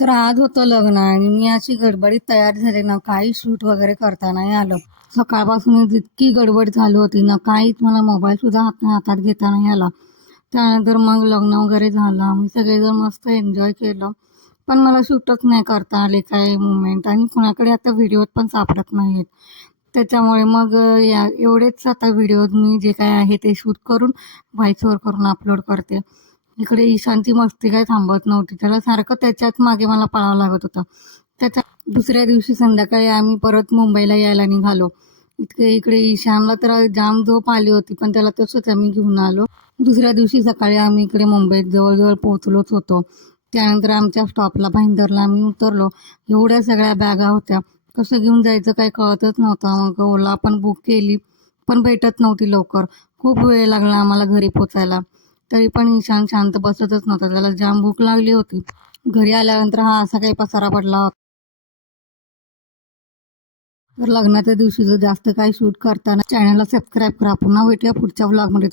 तर आज होतं लग्न आणि मी अशी गडबडीत तयार झाले ना, काही शूट वगैरे करता नाही आलं. सकाळपासूनच इतकी गडबड चालू होती ना, काहीच मला मोबाईल सुद्धा हातात घेता नाही आला. त्यानंतर मग लग्न वगैरे झालं. आम्ही सगळेजण मस्त एन्जॉय केलं. पण मला शूटच नाही करता आले काही मुवमेंट आणि कुणाकडे आता व्हिडिओज पण सापडत नाहीयेत. त्याच्यामुळे मग या एवढेच आता व्हिडिओज मी जे काही आहे ते शूट करून व्हॉईस ओव्हर करून अपलोड करते. इकडे ईशानची मस्ती काही थांबत नव्हती. त्याला सारखं त्याच्याच मागे मला पळावं लागत होतं. त्याच्या दुसऱ्या दिवशी संध्याकाळी आम्ही परत मुंबईला यायला निघालो. इकडे ईशानला तर जाम झोप आली होती, पण त्याला तसंच आम्ही घेऊन आलो. दुसऱ्या दिवशी सकाळी आम्ही इकडे मुंबईत जवळ पोहोचलोच होतो. त्यानंतर आमच्या स्टॉपला भाईंदरला आम्ही उतरलो. एवढ्या सगळ्या बॅगा होत्या. कसं घेऊन जायचं काही कळतच नव्हतं. मग ओला पण बुक केली, पण भेटत नव्हती लवकर. खूप वेळ लागला आम्हाला घरी पोचायला. तरी पण ईशान शांत बसतच नव्हता. त्याला जाम भूक लागली होती. घरी आल्यानंतर हा असा काही पसारा पडला होता. तर लग्नाच्या दिवशीचं जास्त काही शूट करताना चॅनलला सबस्क्राईब करा. पुन्हा भेटूया पुढच्या व्लॉगमध्ये.